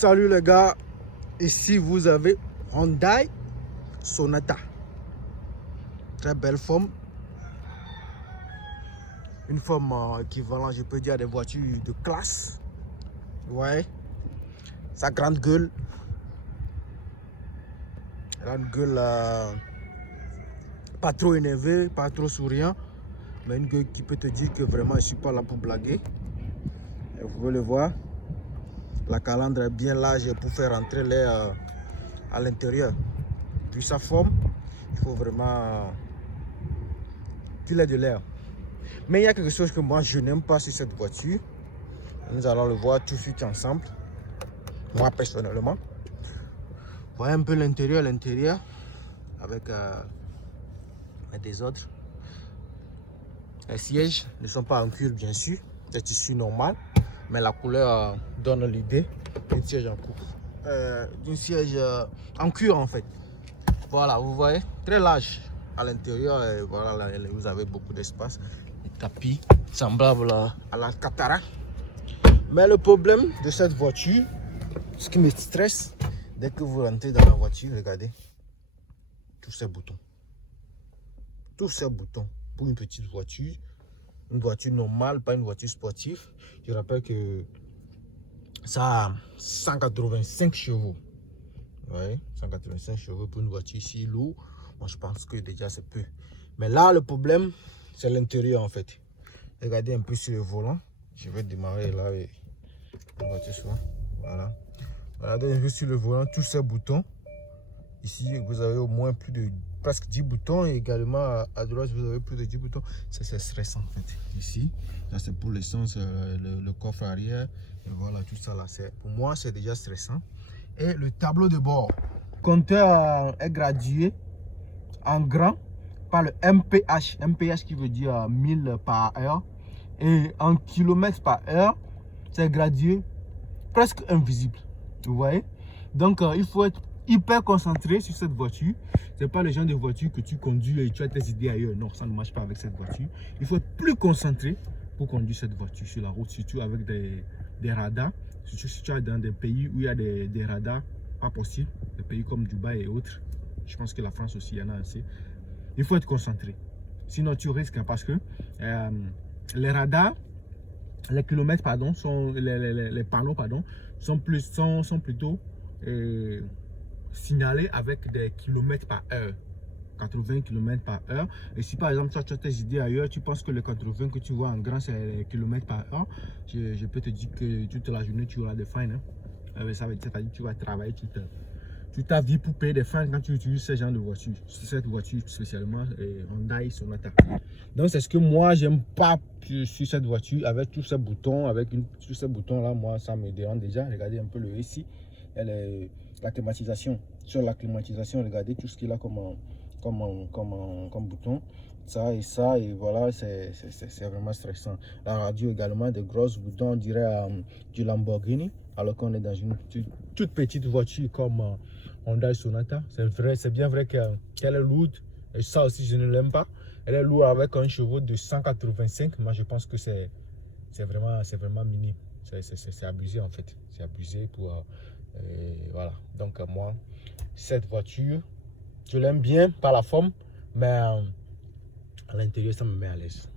Salut les gars, ici vous avez Hyundai Sonata. Très belle forme. Une forme équivalente, je peux dire, à des voitures de classe. Ouais. Sa grande gueule. Grande gueule, pas trop énervé, pas trop souriant. Mais une gueule qui peut te dire que vraiment je ne suis pas là pour blaguer. Et vous pouvez le voir. La calandre est bien large pour faire entrer l'air à l'intérieur. Puis sa forme, il faut vraiment qu'il ait de l'air. Mais il y a quelque chose que moi je n'aime pas sur cette voiture. Nous allons le voir tout de suite ensemble. Moi personnellement. Voyez un peu l'intérieur, avec des autres. Les sièges ne sont pas en cuir bien sûr, c'est tissu normal, mais la couleur donne l'idée d'un siège en cuir. D'un siège en cuir en fait. Voilà, vous voyez, très large à l'intérieur. Voilà, là, vous avez beaucoup d'espace. Les tapis semblables à la Catara. Mais le problème de cette voiture, ce qui me stresse, dès que vous rentrez dans la voiture, regardez, tous ces boutons. Tous ces boutons pour une petite voiture, une voiture normale, pas une voiture sportive. Je rappelle que ça a 185 chevaux. Ouais, 185 chevaux pour une voiture si lourde. Moi, je pense que déjà c'est peu. Mais là, le problème, c'est l'intérieur en fait. Regardez un peu sur le volant. Je vais démarrer là. La voiture soit. Voilà. Regardez un peu sur le volant, tous ces boutons. Ici, vous avez au moins plus de presque 10 boutons. Et également, à droite, vous avez plus de 10 boutons. C'est stressant en fait. Ici, ça c'est pour l'essence, le coffre arrière. Et voilà, tout ça là. Pour moi, c'est déjà stressant. Et le tableau de bord. Le compteur est gradué en grand par le MPH. MPH qui veut dire 1000 par heure. Et en kilomètres par heure, c'est gradué presque invisible. Vous voyez? Donc, il faut être hyper concentré sur cette voiture. Ce n'est pas le genre de voiture que tu conduis et tu as tes idées ailleurs. Non, ça ne marche pas avec cette voiture. Il faut être plus concentré pour conduire cette voiture sur la route, surtout avec des radars. Surtout si tu es dans des pays où il y a des radars, pas possible. Des pays comme Dubaï et autres. Je pense que la France aussi, il y en a assez. Il faut être concentré. Sinon, tu risques parce que les radars, les kilomètres, pardon, les panneaux, pardon, sont plutôt signalés avec des kilomètres par heure. 80 km par heure. Et si par exemple, toi, tu as tes idées ailleurs, tu penses que les 80 que tu vois en grand, c'est les kilomètres par heure, je peux te dire que toute la journée, tu auras des fines. Hein. Ça veut dire que tu vas travailler toute ta vie pour payer des fines quand tu utilises ce genre de voiture. Cette voiture spécialement, Hyundai Sonata. Donc, c'est ce que moi, j'aime pas sur cette voiture, avec tous ces boutons, tous ces boutons là, moi, ça me dérange déjà. Regardez un peu le ici. La climatisation. Sur la climatisation, regardez tout ce qu'il a comme bouton, ça, et voilà, c'est vraiment stressant. La radio également, des grosses boutons, on dirait du Lamborghini, alors qu'on est dans une toute petite voiture comme Hyundai Sonata. C'est bien vrai qu'elle est lourde, et ça aussi je ne l'aime pas. Elle est lourde avec un chevaux de 185, mais je pense que c'est vraiment minime. C'est abusé en fait, c'est abusé pour voilà. Donc moi, cette voiture, je l'aime bien par la forme, mais à l'intérieur, ça me met à l'aise.